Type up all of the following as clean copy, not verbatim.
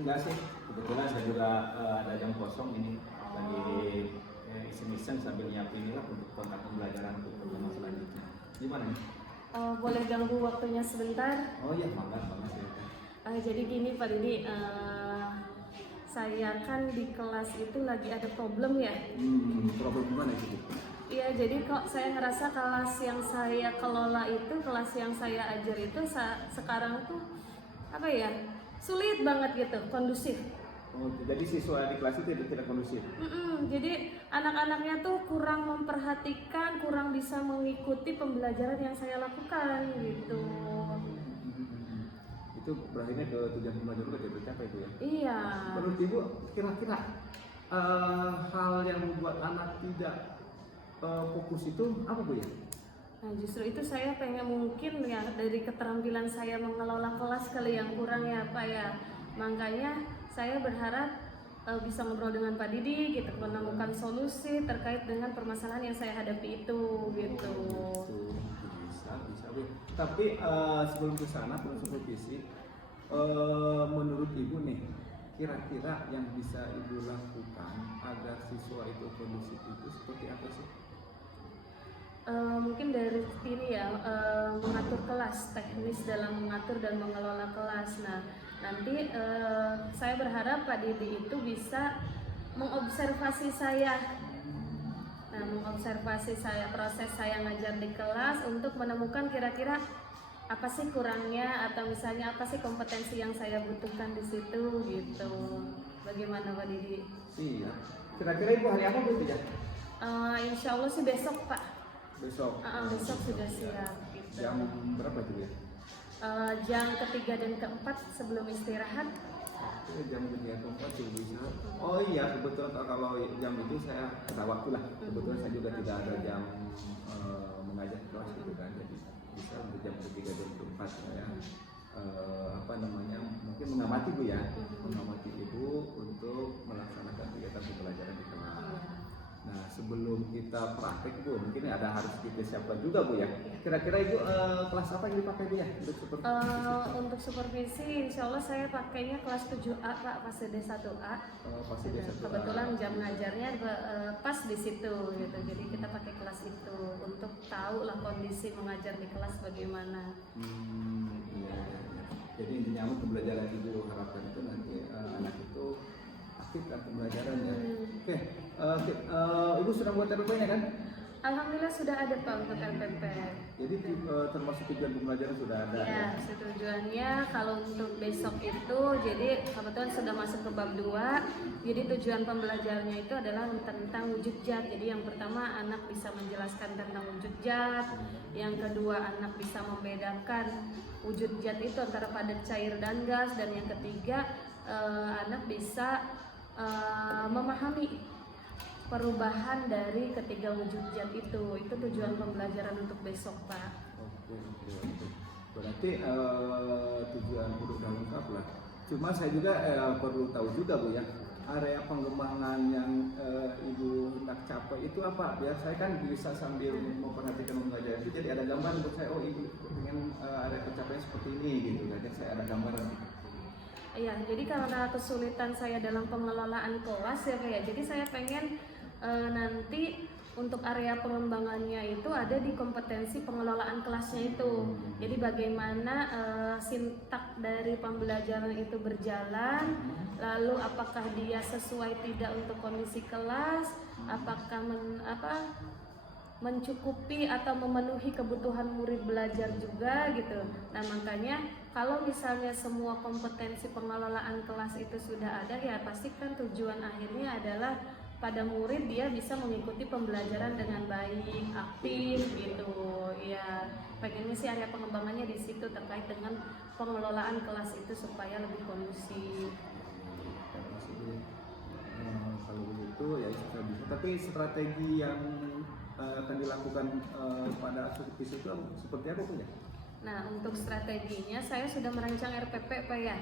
Enggak sih, kebetulan saya juga ada jam kosong ini lagi iseng-iseng sambil nyiapin inilah untuk kontak pembelajaran untuk pertemuan selanjutnya. Gimana nih? Boleh ganggu waktunya sebentar? Oh iya, banget sih. Jadi gini Pak Didi, saya kan di kelas itu lagi ada problem ya. Problem gimana itu? Iya, jadi kok saya ngerasa kelas yang saya kelola itu, kelas yang saya ajar itu sekarang tuh apa ya, sulit banget gitu, kondusif. Oh, jadi siswa di kelas itu tidak kondusif? Jadi anak-anaknya tuh kurang memperhatikan, kurang bisa mengikuti pembelajaran yang saya lakukan gitu. Itu berakhirnya ke tujuan pembelajaran tidak tercapai itu ya? Iya. Menurut Ibu, kira-kira hal yang membuat anak tidak fokus itu apa Bu ya? Nah justru itu saya pengen mungkin ya dari keterampilan saya mengelola kelas kali yang kurang ya Pak ya. Makanya saya berharap bisa ngobrol dengan Pak Didi gitu, menemukan solusi terkait dengan permasalahan yang saya hadapi itu gitu. Bisa Bu. Tapi sebelum ke sana, sebelum visi, menurut Ibu nih, kira-kira yang bisa Ibu lakukan agar siswa itu kondusif itu seperti apa sih? Mungkin dari ini ya, mengatur kelas, teknis dalam mengatur dan mengelola kelas. Nah nanti saya berharap Pak Didi itu bisa mengobservasi saya. Nah, mengobservasi saya, proses saya ngajar di kelas untuk menemukan kira-kira apa sih kurangnya atau misalnya apa sih kompetensi yang saya butuhkan di situ gitu. Bagaimana Pak Didi? Iya. Kira-kira Ibu hari apa Bu ya? Insya Allah sih besok Pak. Besok. Besok sudah siap. Gitu. Jam berapa itu ya? Jam ketiga dan keempat sebelum istirahat. Jam 3 ke 4 bisa. Oh iya, kebetulan kalau jam itu saya ada waktu lah. Kebetulan saya juga tidak ada jam mengajar kelas gitu kan. Jadi bisa untuk jam 3 dan 4 saya mungkin mengamati Bu ya, mengamati Ibu untuk melaksanakan kegiatan pembelajaran di kelas. Nah sebelum kita praktek Bu, mungkin ada harus kita siapkan juga Bu ya. Kira-kira Ibu kelas apa yang dipakai dia untuk supervisi? Untuk supervisi, insya Allah saya pakainya kelas 7A Pak, fase D1A. Fase D1A. Kebetulan jam ngajarnya pas di situ gitu. Jadi kita pakai kelas itu untuk tahu lah kondisi mengajar di kelas bagaimana. Iya. Jadi intinya pembelajaran Ibu harapkan itu nanti anak itu aktif dan pembelajarannya. Oke, Ibu sudah buat RPP-nya kan? Alhamdulillah sudah ada Pak untuk RPP. Jadi termasuk tujuan pembelajaran sudah ada ya? Tujuannya kalau untuk besok itu, jadi kebetulan sudah masuk ke bab 2. Jadi tujuan pembelajarannya itu adalah tentang wujud zat. Jadi yang pertama anak bisa menjelaskan tentang wujud zat. Yang kedua anak bisa membedakan wujud zat itu antara padat, cair, dan gas. Dan yang ketiga anak bisa memahami perubahan dari ketiga wujud zat itu tujuan pembelajaran untuk besok Pak. Oke. Berarti tujuan udah lengkap lah. Cuma saya juga perlu tahu juga Bu ya, area pengembangan yang Ibu hendak capai itu apa? Biar saya kan bisa sambil memperhatikan pembelajaran itu jadi ada gambaran untuk saya, oh Ibu ingin area pencapaian seperti ini gitu. Jadi saya ada gambaran. Iya, jadi karena kesulitan saya dalam pengelolaan kelas ya Pak ya, jadi saya pengen nanti untuk area pengembangannya itu ada di kompetensi pengelolaan kelasnya itu. Jadi bagaimana sintak dari pembelajaran itu berjalan, lalu apakah dia sesuai tidak untuk kondisi kelas, apakah mencukupi atau memenuhi kebutuhan murid belajar juga gitu. Nah makanya kalau misalnya semua kompetensi pengelolaan kelas itu sudah ada, ya pastikan tujuan akhirnya adalah pada murid dia bisa mengikuti pembelajaran dengan baik, aktif gitu. Ya pengennya sih area pengembangannya di situ terkait dengan pengelolaan kelas itu supaya lebih kondusif. Kalau begitu ya sudah bisa. Tapi strategi yang akan dilakukan pada supervisi itu seperti apa Bu ya? Nah untuk strateginya saya sudah merancang RPP Pak ya.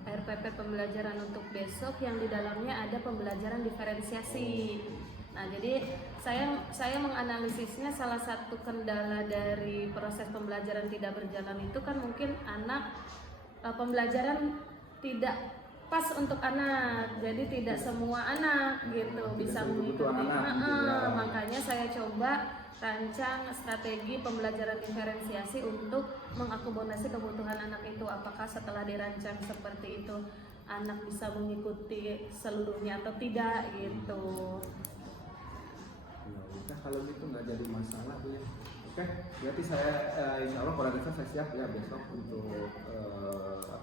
RPP pembelajaran untuk besok yang di dalamnya ada pembelajaran diferensiasi. Nah, jadi saya menganalisisnya salah satu kendala dari proses pembelajaran tidak berjalan itu kan mungkin anak pembelajaran tidak pas untuk anak, jadi tidak semua anak gitu bisa mengikuti. Makanya saya coba rancang strategi pembelajaran diferensiasi untuk mengakomodasi kebutuhan anak itu. Apakah setelah dirancang seperti itu anak bisa mengikuti seluruhnya atau tidak gitu. Ya udah kalau gitu nggak jadi masalah Bu ya. Oke, berarti saya insya Allah pada besok saya siap ya besok untuk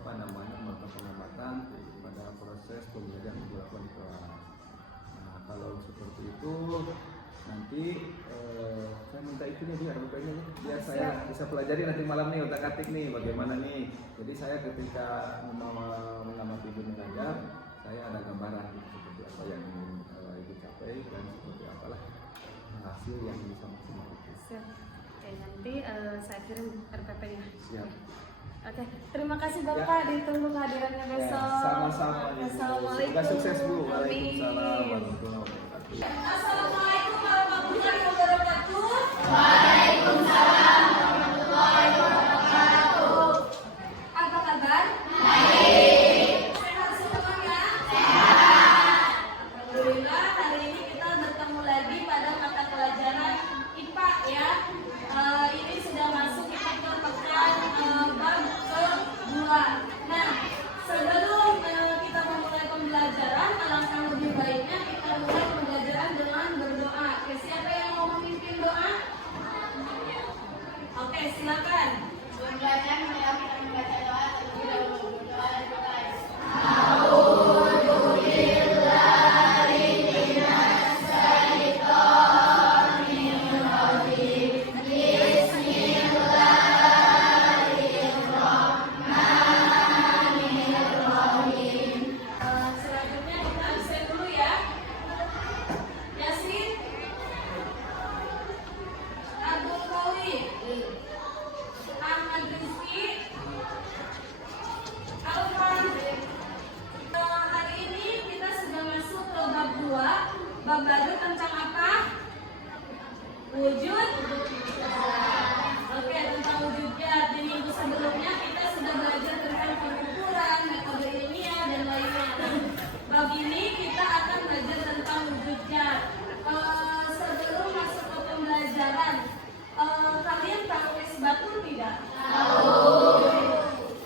melakukan pengamatan pada proses pembelajaran yang dilakukan di kelas. Nah kalau seperti itu nanti saya minta itu nih Bu ya, biar saya bisa pelajari nanti malam nih otak atik nih bagaimana nih. Jadi saya ketika mengamati Ibu mengajar, saya ada gambaran gitu, seperti apa yang ingin Ibu capai dan seperti apalah hasil yang bisa maksimal. Siap. Oke, nanti saya kirim RPP-nya. Siap. Oke, terima kasih Bapak, ditunggu kehadirannya besok. Sama-sama. Assalamualaikum. Semoga sukses Bu. Amin. Waalaikumsalam warahmatullahi wabarakatuh. Assalamualaikum warahmatullahi wabarakatuh. Waalaikumsalam warahmatullahi wabarakatuh. Apa kabar? Baik. Sehat semuanya? Sehat. Alhamdulillah hari ini kita bertemu lagi pada mata pelajaran IPA ya. Ini sudah masuk kita ke pekan bab kedua. Nah, sebelum kita memulai pembelajaran, alangkah lebih baiknya kita mulai pembelajaran dengan berdoa. Oke, siapa yang mau memimpin doa? Oke, silakan. Sebelum belajar, marilah kita membaca doa terlebih dahulu. Berdoa dan berdoa. Selanjutnya kita absen dulu ya. Yasin, Abdul Qawi, Ahmad Rizki, Alfan. Hari ini kita sudah masuk ke bab 2. Bab baru tentang apa? Wujud. Oke, tentang wujud zat. Di minggu sebelumnya kita sudah belajar tentang pengukuran, metode ilmiah dan lainnya. Bab ini kita akan belajar tentang wujud zat. Sebelum masuk ke pembelajaran, kalian tahu es batu tidak? Tahu.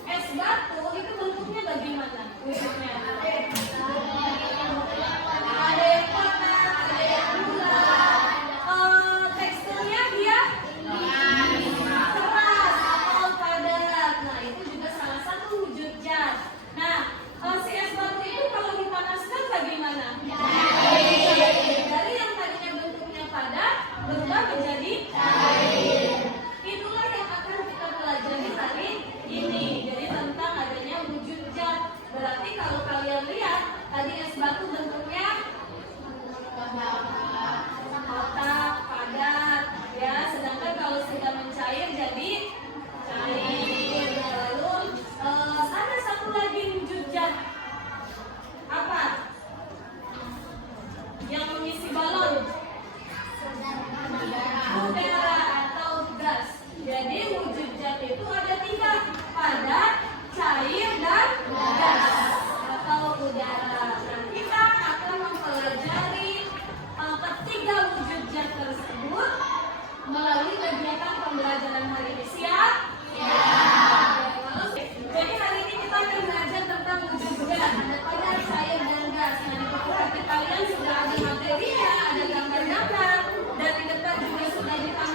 Es batu itu bentuknya bagaimana? Wujudnya? Ada yang kotak, ada yang bulat. Teksturnya dia keras atau padat. Nah, itu juga salah satu wujud zat. Nah, si es batu itu kalau dipanaskan bagaimana? Dari yang tadinya bentuknya padat berubah menjadi cair. Itulah yang akan kita pelajari hari ini. Jadi tentang adanya wujud zat. Berarti kalau kalian lihat tadi es batu bentuknya kotak, padat, ya. Sedangkan kalau sudah mencair jadi cair. Lalu ada satu lagi wujud zat. Apa? Yang mengisi balon. Udara atau gas. Jadi wujud zat itu ada 3, padat, cair, dan gas atau udara. Nah, kita akan mempelajari ketiga wujud zat tersebut melalui kegiatan pembelajaran hari ini. Siap? Jadi hari ini kita akan belajar tentang wujud zat, ada padat, cair, dan gas. Nah, di buku kalian sudah ada materinya, ada gambar-gambar, dan di depan juga sudah ditambahkan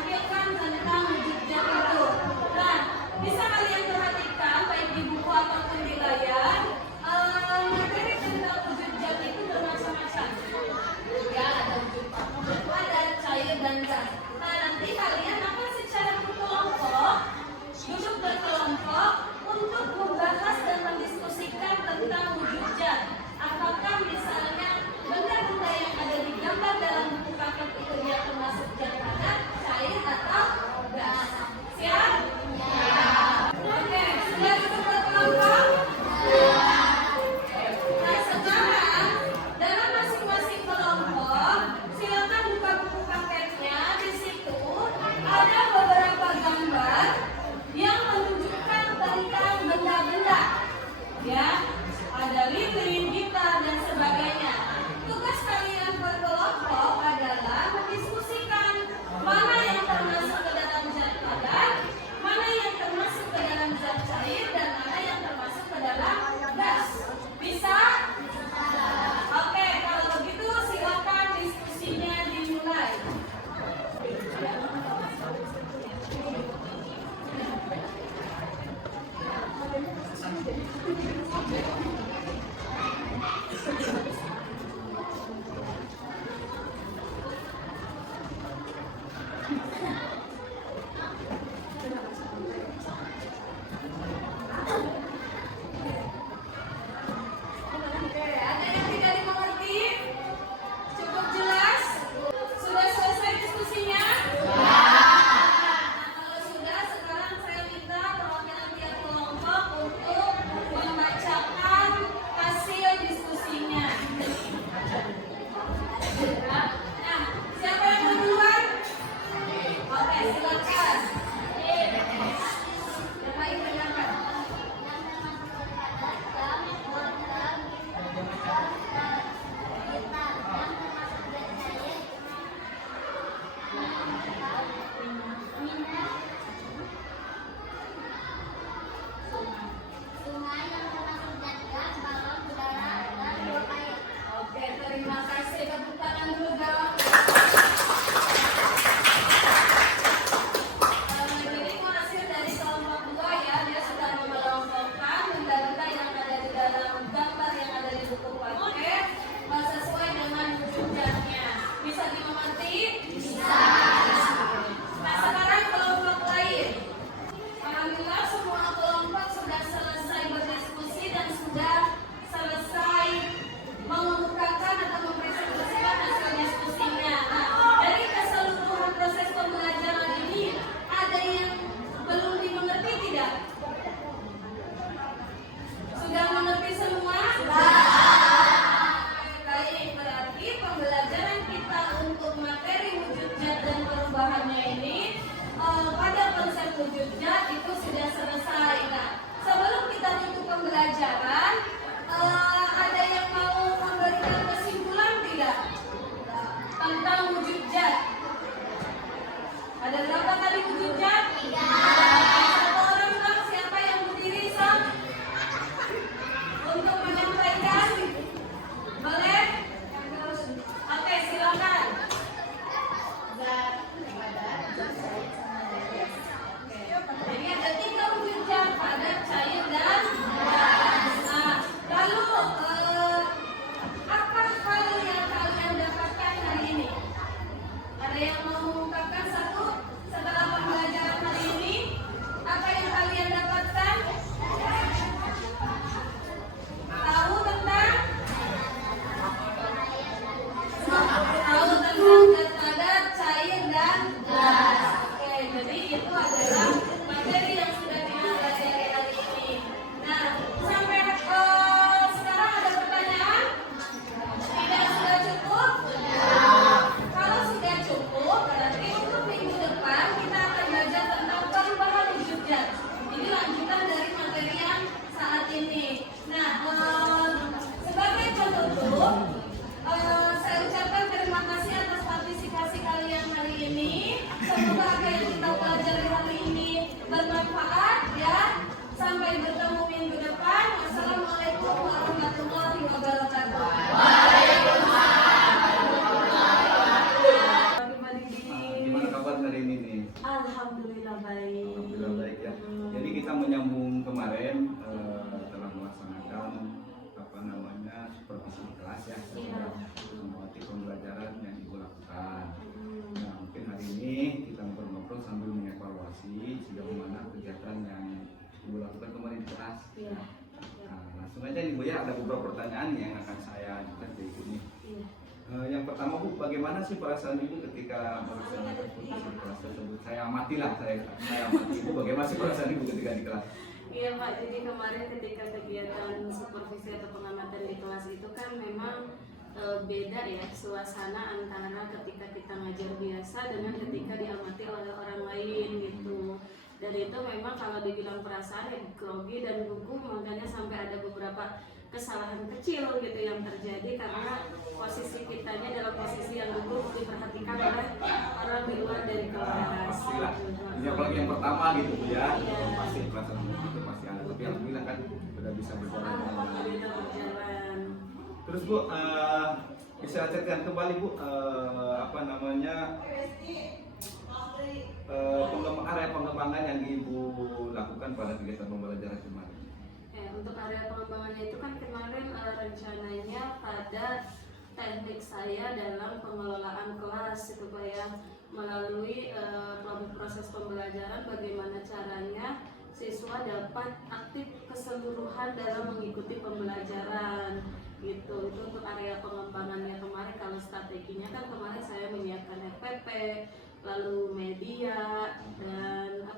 ya, Iya. melewati pembelajaran yang ibu lakukan. Nah, mungkin hari ini kita ngobrol-ngobrol sambil mengevaluasi sejauh mana kegiatan yang ibu lakukan kemarin di kelas. Iya. Nah, langsung aja nih Bu ya, ada beberapa pertanyaan yang akan saya ajukan ke ibu nih. Iya. Yang pertama Bu, bagaimana sih perasaan ibu ketika melaksanakan kursus di kelas tersebut? Saya amati ibu, bagaimana sih perasaan ibu ketika di kelas? Iya Pak, jadi kemarin ketika kegiatan supervisi atau pengamatan di kelas itu kan memang beda ya suasana antara ketika kita ngajar biasa dengan ketika diamati oleh orang lain gitu. Dan itu memang kalau dibilang perasaan ya grogi dan gugup, makanya sampai ada beberapa kesalahan kecil gitu yang terjadi karena posisi kitanya dalam posisi yang gugup diperhatikan oleh orang di luar dari kelas. Pastilah. Gitu. Ini apalagi yang pertama gitu Bu ya, Iya. pasti perasaan itu pasti ada. Tapi alhamdulillah kan sudah bisa berjalan dengan baik. Alhamdulillah berjalan. Terus Bu, bisa ceritakan kembali Bu, apa namanya area pengembangan yang ibu lakukan pada kegiatan pembelajaran kemarin. Untuk area pengembangannya itu kan kemarin rencananya pada teknik saya dalam pengelolaan kelas itu Pak ya, melalui proses pembelajaran bagaimana caranya siswa dapat aktif keseluruhan dalam mengikuti pembelajaran gitu. Itu untuk area pengembangannya kemarin. Kalau strateginya kan kemarin saya menyiapkan FPP, lalu media dan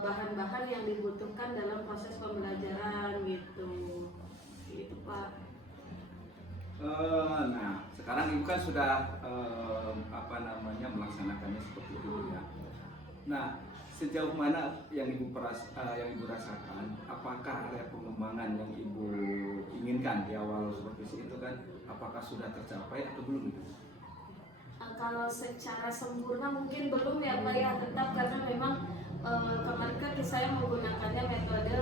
bahan-bahan yang dibutuhkan dalam proses pembelajaran gitu Pak. Nah, sekarang ibu kan sudah melaksanakannya seperti itu ya. Nah, sejauh mana yang ibu rasakan, apakah area pengembangan yang ibu inginkan di awal supervisi itu kan, apakah sudah tercapai atau belum itu? Kalau secara sempurna mungkin belum ya Pak ya, tetap karena memang kemarin kan saya menggunakannya metode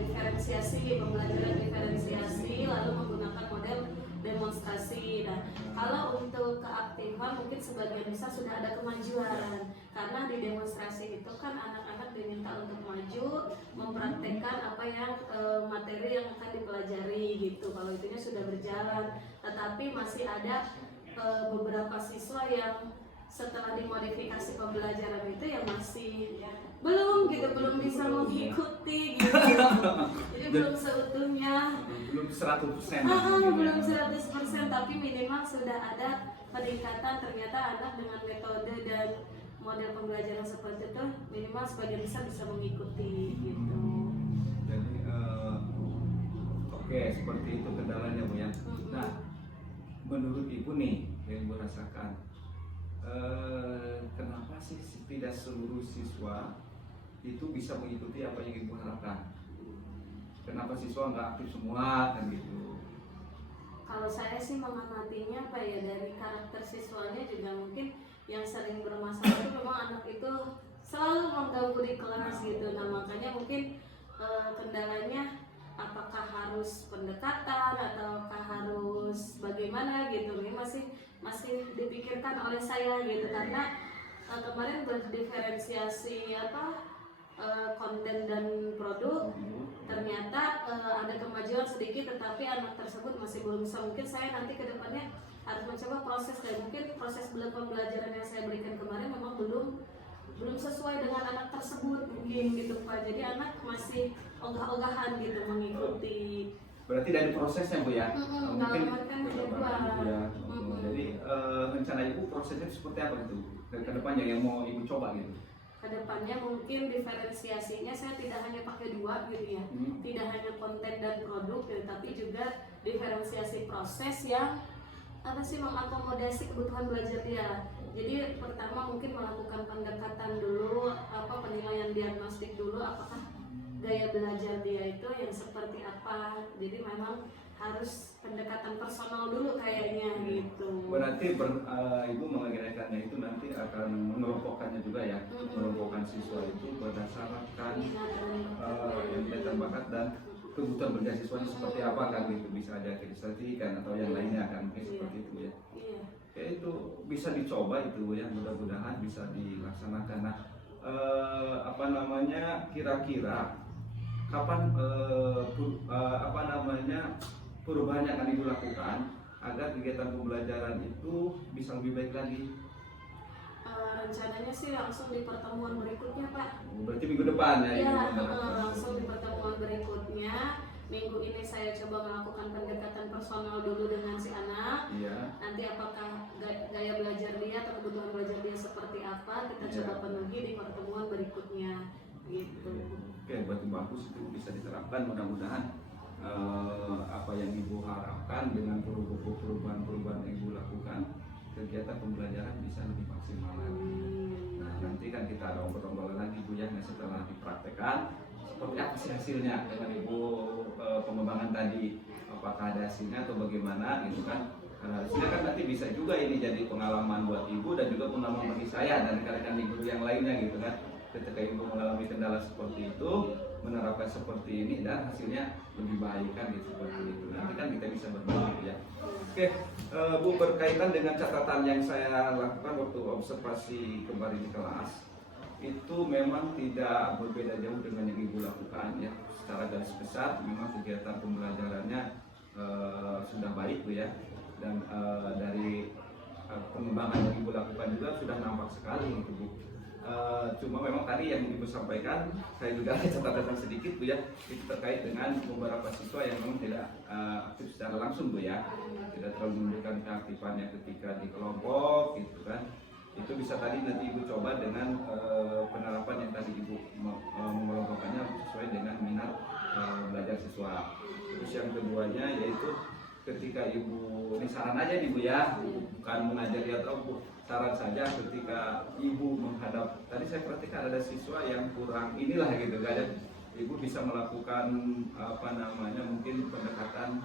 diferensiasi, pembelajaran diferensiasi, lalu menggunakan model demonstrasi. Nah, kalau untuk keaktifan mungkin sebagian besar sudah ada kemajuan karena di demonstrasi itu kan anak-anak diminta untuk maju mempraktekkan apa yang materi yang akan dipelajari gitu. Kalau itunya sudah berjalan, tetapi masih ada beberapa siswa yang setelah dimodifikasi pembelajaran itu yang masih belum bisa mengikuti gitu. Jadi belum seutuhnya, Belum 100%. belum 100%, tapi minimal sudah ada peningkatan. Ternyata anak dengan metode dan model pembelajaran seperti itu minimal sebagian besar bisa mengikuti gitu. Jadi oke, seperti itu kendalanya Bu ya. Nah, menurut ibu nih yang ibu rasakan, kenapa sih tidak seluruh siswa itu bisa mengikuti apa yang ibu harapkan? Kenapa siswa nggak aktif semua kan gitu? Kalau saya sih mengamatinya apa ya, dari karakter siswanya juga mungkin yang sering bermasalah itu memang anak itu selalu mengganggu di kelas gitu. Nah makanya mungkin kendalanya apakah harus pendekatan ataukah harus bagaimana gitu. Ini masih dipikirkan oleh saya gitu karena kemarin berdiferensiasi konten dan produk, ternyata ada kemajuan sedikit tetapi anak tersebut masih belum bisa. Mungkin saya nanti ke depannya harus mencoba proses, dan mungkin proses pembelajaran yang saya berikan kemarin memang belum sesuai dengan anak tersebut mungkin gitu Pak. Jadi anak masih ogah-ogahan gitu mengikuti. Berarti dari prosesnya Bu ya? Mungkin kan ya. Jadi rencana ibu prosesnya seperti apa gitu? Dan kedepannya yang mau ibu coba gitu? Kedepannya mungkin diferensiasinya saya tidak hanya pakai dua gitu ya, tidak hanya konten dan produk gitu, tapi juga diferensiasi proses yang mengakomodasi kebutuhan belajar dia. Jadi pertama mungkin melakukan pendekatan dulu, penilaian diagnostik dulu, apakah gaya belajar dia itu yang seperti apa. Jadi memang harus pendekatan personal dulu kayaknya gitu. Berarti ibu mengagendakannya itu nanti akan mengelompokkannya juga ya, mengelompokkan siswa itu berdasarkan minat dan bakat dan kebutuhan belajar siswanya seperti apa kan gitu, bisa ada kan atau yang lainnya kan mungkin seperti itu ya. Iya. Ya itu bisa dicoba itu ya, mudah-mudahan bisa dilaksanakan. Nah, kira-kira kapan perubahan yang akan Ibu lakukan agar kegiatan pembelajaran itu bisa lebih baik lagi? Rencananya sih langsung di pertemuan berikutnya, Pak. Berarti minggu depan ya? Ya, Ibu menerapkan. langsung di pertemuan berikutnya. Minggu ini saya coba melakukan pendekatan personal dulu dengan si anak. Iya. Nanti apakah gaya belajar dia atau kebutuhan belajar dia seperti apa, kita Iya. coba penuhi di pertemuan berikutnya. Gitu. Oke, berarti bagus, itu bisa diterapkan. Mudah-mudahan apa yang Ibu harapkan dengan perubahan-perubahan yang Ibu lakukan, kegiatan pembelajaran bisa lebih maksimal lagi. Nah, nanti kan kita ada obrol-obrolan lagi Bu ya, setelah dipraktekkan seperti apa sih hasilnya dengan Ibu pengembangan tadi, apakah ada hasilnya atau bagaimana gitu kan. Karena hasilnya kan nanti bisa juga ini jadi pengalaman buat Ibu dan juga pengalaman bagi saya dan rekan-rekan Ibu yang lainnya gitu kan. Ketika Ibu mengalami kendala seperti itu, menerapkan seperti ini dan hasilnya lebih baik kan gitu, seperti itu. Nanti kan kita bisa berbagi ya. Oke, Bu, berkaitan dengan catatan yang saya lakukan waktu observasi kembali di kelas, itu memang tidak berbeda jauh dengan yang Ibu lakukan ya. Secara garis besar memang kegiatan pembelajarannya sudah baik Bu ya, dan dari pengembangan yang Ibu lakukan juga sudah nampak sekali itu Bu. Cuma memang tadi yang Ibu sampaikan, saya juga ada catatan sedikit Bu ya, itu terkait dengan beberapa siswa yang memang tidak aktif secara langsung Bu ya, tidak terlalu menunjukkan keaktifannya ketika di kelompok gitu kan. Itu bisa tadi nanti Ibu coba dengan penerapan yang tadi Ibu mengelompokkannya sesuai dengan minat belajar siswa. Terus yang keduanya yaitu ketika Ibu, ini saran aja nih Bu ya, bukan mengajari atau Bu, saran saja ketika Ibu menghadap, tadi saya perhatikan ada siswa yang kurang inilah gitu kan ya, Ibu bisa melakukan mungkin pendekatan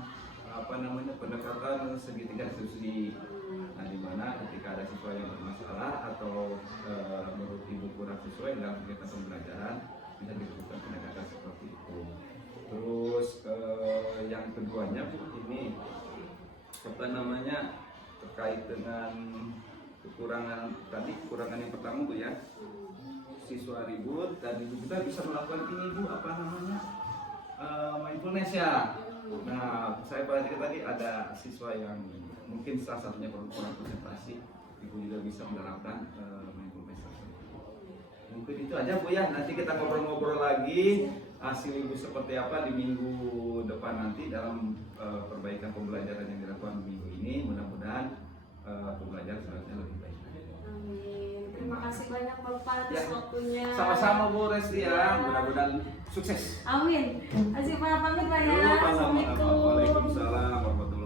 pendekatan segitiga studi. Nah, di mana ketika ada siswa yang bermasalah atau menurut Ibu kurang sesuai dalam kegiatan pembelajaran, bisa dilakukan pendekatan seperti itu. Terus yang keduanya Bu, ini terkait dengan kekurangan yang pertama Bu ya, siswa ribut dan Ibu kita bisa melakukan ini Bu, mindfulness ya. Nah, saya perhatikan tadi ada siswa yang mungkin salah satunya kurang konsentrasi, Ibu juga bisa menerapkan mindfulness tersebut. Mungkin itu aja Bu ya, nanti kita ngobrol-ngobrol lagi hasil Ibu seperti apa di minggu depan nanti dalam perbaikan pembelajaran yang dilakukan minggu ini. Mudah-mudahan pembelajaran selanjutnya lebih baik. Amin. Terima kasih banyak Bapak atas Ya. waktunya. Sama-sama Bu Resti ya, mudah-mudahan sukses. Amin. Terima kasih Pak, pamit Pak ya. Assalamualaikum Assalamualaikum. warahmatullahi wabarakatuh.